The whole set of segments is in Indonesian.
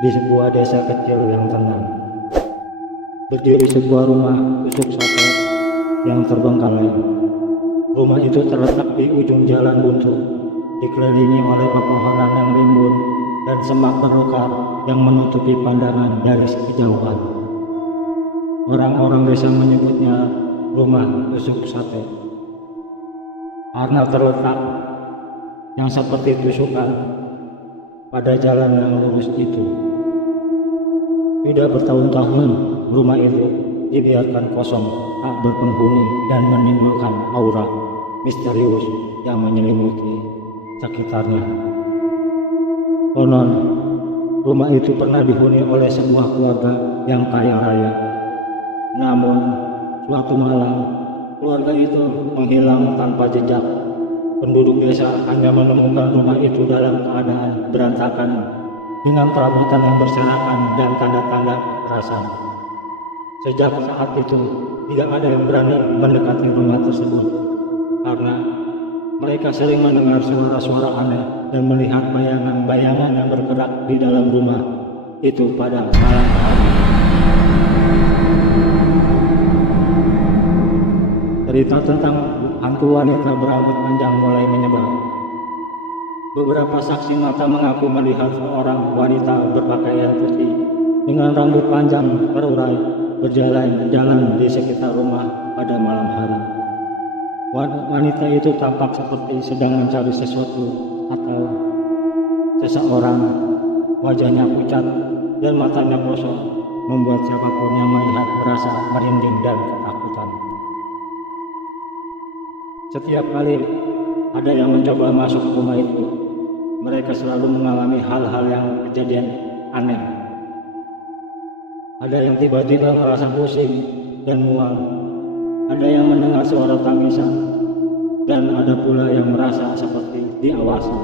Di sebuah desa kecil yang tenang, berdiri sebuah rumah tusuk sate yang terbengkalai. Rumah itu terletak di ujung jalan buntu, dikelilingi oleh pepohonan yang rimbun dan semak belukar yang menutupi pandangan dari kejauhan. Orang-orang desa menyebutnya rumah tusuk sate karena terletak yang seperti tusukan pada jalan yang lurus itu. Sudah bertahun-tahun rumah itu dibiarkan kosong, tak berpenghuni, dan menimbulkan aura misterius yang menyelimuti sekitarnya. Konon, rumah itu pernah dihuni oleh sebuah keluarga yang kaya raya. Namun, suatu malam, keluarga itu menghilang tanpa jejak. Penduduk desa hanya menemukan rumah itu dalam keadaan berantakan, dengan perabotan yang berserakan dan tanda-tanda kekerasan. Sejak saat itu, tidak ada yang berani mendekati rumah tersebut, karena mereka sering mendengar suara-suara aneh dan melihat bayangan-bayangan yang bergerak di dalam rumah itu pada malam hari. Cerita tentang hantu wanita berambut panjang mulai menyebar. Beberapa saksi mata mengaku melihat seorang wanita berpakaian putih dengan rambut panjang terurai berjalan-jalan di sekitar rumah pada malam hari. Wanita itu tampak seperti sedang mencari sesuatu atau seseorang. Wajahnya pucat dan matanya kosong, membuat siapapun yang melihat merasa merinding dan ketakutan. Setiap kali ada yang mencoba masuk ke rumah itu, mereka selalu mengalami hal-hal yang kejadian aneh. Ada yang tiba-tiba merasa pusing dan mual, ada yang mendengar suara tangisan, dan ada pula yang merasa seperti diawasi.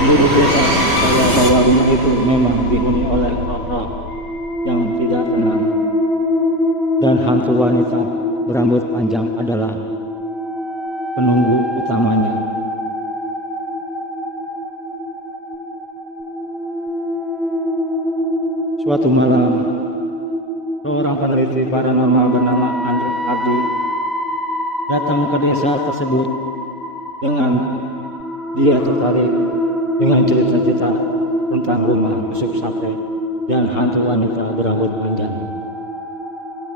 Penduduk desa percaya bahwa rumah itu memang dihuni oleh roh-roh yang tidak tenang, dan hantu wanita berambut panjang adalah penunggu utamanya. Suatu malam, seorang peneliti paranormal bernama Andrew Hardy datang ke desa tersebut dengan dia tertarik dengan cerita-cerita tentang rumah tusuk sate dan hantu wanita berambut panjang.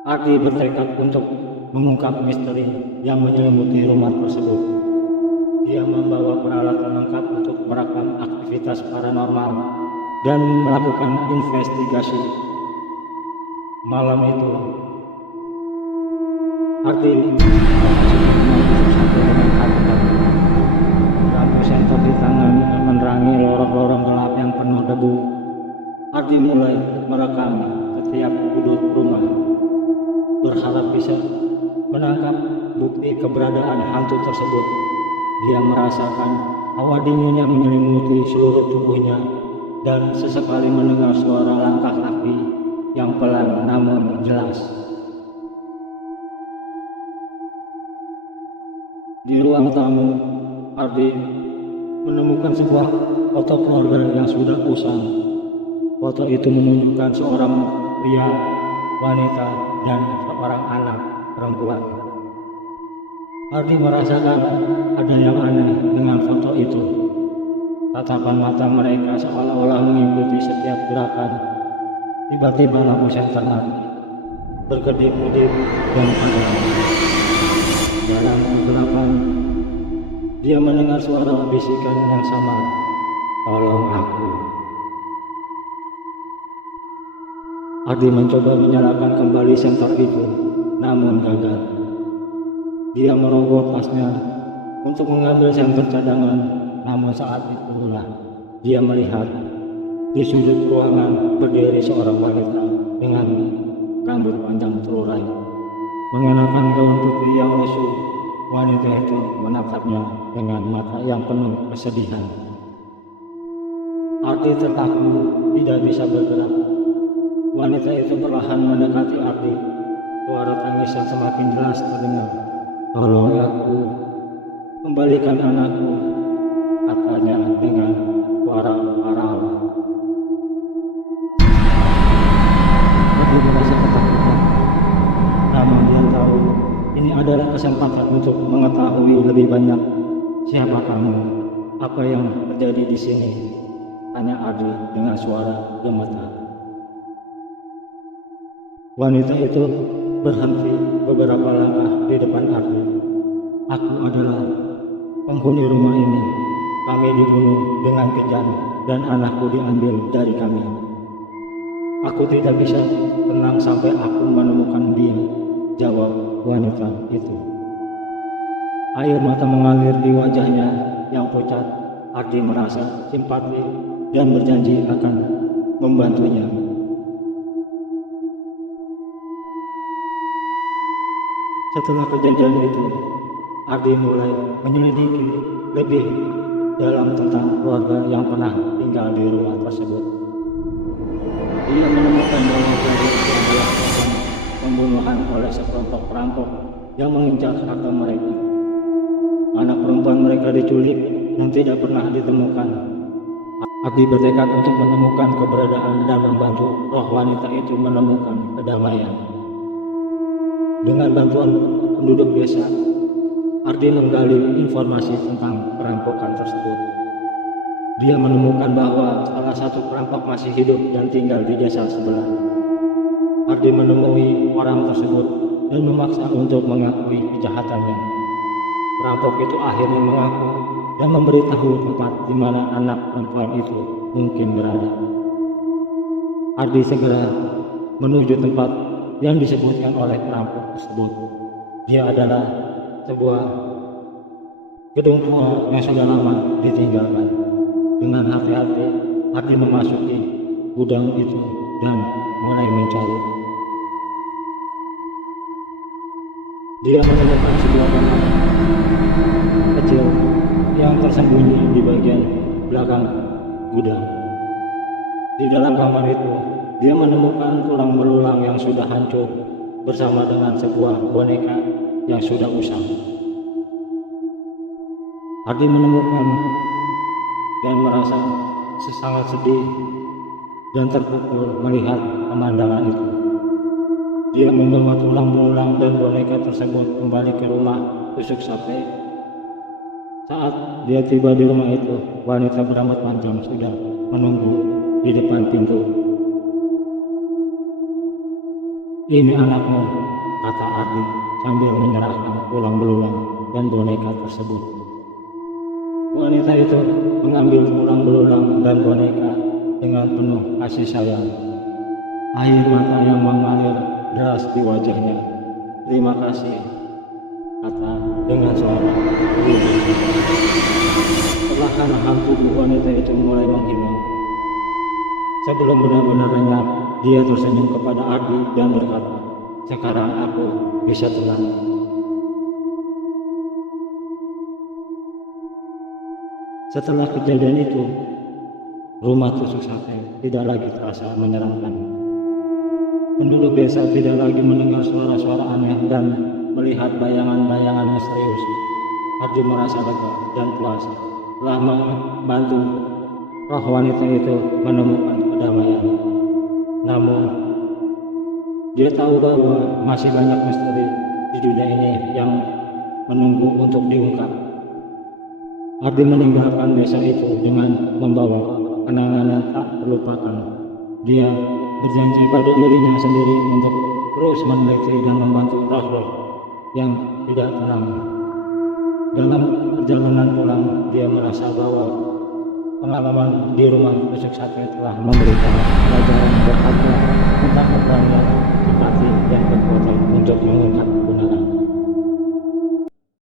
Hardy bertekad untuk mengungkap misteri yang menyelimuti rumah tersebut. Dia membawa peralatan lengkap untuk merekam aktivitas paranormal dan melakukan investigasi. Malam itu, Hardy lampu senter di tangan menerangi lorong-lorong gelap yang penuh debu. Hardy mulai merekam setiap sudut rumah, berharap bisa menangkap bukti keberadaan hantu tersebut. Dia merasakan hawa dingin yang menyelimuti seluruh tubuhnya dan sesekali mendengar suara langkah kaki yang pelan namun jelas. Di ruang tamu, Hardy menemukan sebuah foto keluarga yang sudah usang. Foto itu menunjukkan seorang pria, wanita, dan seorang anak perempuan. Hardy merasakan ada yang aneh dengan foto itu. Tatapan mata mereka seolah-olah mengikuti setiap gerakan. Tiba-tiba lampu senter berkedip-kedip dan padam. Dalam kegelapan, dia mendengar suara bisikan yang sama, "Tolong aku." Hardy mencoba menyalakan kembali senter itu, namun gagal. Dia merogoh tasnya untuk mengambil senter cadangan, namun saat itulah dia melihat di sudut ruangan berdiri seorang wanita dengan rambut panjang terurai, mengenakan gaun putih yang lusuh. Wanita itu menatapnya dengan mata yang penuh kesedihan. Ardi terkaku, tidak bisa bergerak. Wanita itu perlahan mendekati Ardi. Suara tangisan semakin jelas terdengar. "Tolong aku, kembalikan anakku," katanya dengan suara parau. Ardi merasa ketakutan, namun dia tahu ini adalah kesempatan untuk mengetahui lebih banyak. "Siapa kamu? Apa yang terjadi di sini?" tanya Ardi dengan suara gemetar. Wanita itu berhenti beberapa langkah di depan Ardi. "Aku adalah penghuni rumah ini. Kami dibunuh dengan kejam dan anakku diambil dari kami. Aku tidak bisa tenang sampai aku menemukan dia," jawab wanita itu. Air mata mengalir di wajahnya yang pucat. Ardi merasa simpati dan berjanji akan membantunya. Setelah kejadian itu, Ardi mulai menyelidiki lebih dalam tentang keluarga yang pernah tinggal di rumah tersebut. Dia menemukan bahwa dari sebuah pembunuhan oleh sekelompok perampok yang mengincar harta mereka. Anak perempuan mereka diculik dan tidak pernah ditemukan. Ardi bertekad untuk menemukan keberadaan dan membantu roh wanita itu menemukan kedamaian. Dengan bantuan penduduk desa, Ardi menggali informasi tentang perampokan tersebut. Dia menemukan bahwa salah satu perampok masih hidup dan tinggal di desa sebelah. Ardi menemui orang tersebut dan memaksa untuk mengakui kejahatannya. Perampok itu akhirnya mengaku dan memberitahu tempat di mana anak perempuan itu mungkin berada. Ardi segera menuju tempat yang disebutkan oleh perampok tersebut. Dia adalah sebuah gedung tua yang sudah lama ditinggalkan. Dengan hati-hati, Ardi memasuki gudang itu dan mulai mencari. Dia menemukan sebuah kamar kecil yang tersembunyi di bagian belakang gudang. Di dalam kamar itu, dia menemukan tulang belulang yang sudah hancur bersama dengan sebuah boneka yang sudah usang. Ardi menemukan dan merasa sangat sedih dan terpukul melihat pemandangan itu. Dia membawa tulang belulang dan boneka tersebut kembali ke rumah tusuk sate. Saat dia tiba di rumah itu, wanita berambut panjang sudah menunggu di depan pintu. "Ini anakmu," kata Ardi sambil menyerahkan tulang belulang dan boneka tersebut. Wanita itu mengambil tulang belulang dan boneka dengan penuh kasih sayang. Air mata yang mengalir deras di wajahnya. "Terima kasih," kata dengan suara lembut. Perlahan-lahan tubuh wanita itu mulai menghilang. Sebelum benar-benar lenyap, dia tersenyum kepada Ardi dan berkata, "Sekarang aku bisa tenang." Setelah kejadian itu, rumah tusuk sate tidak lagi terasa menyeramkan. Penduduk desa tidak lagi mendengar suara-suara aneh dan melihat bayangan-bayangan misterius. Ardi merasa lega dan puas telah membantu roh wanita itu menemukan kedamaian. Namun, dia tahu bahwa masih banyak misteri di dunia ini yang menunggu untuk diungkap. Ardi meninggalkan desa itu dengan membawa kenangan yang tak terlupakan. Dia berjanji pada dirinya sendiri untuk terus meneliti dan membantu roh-roh yang tidak tenang. Dalam perjalanan pulang, dia merasa bahwa pengalaman di rumah tusuk sate telah memberikan pelajaran berharga tentang keberanian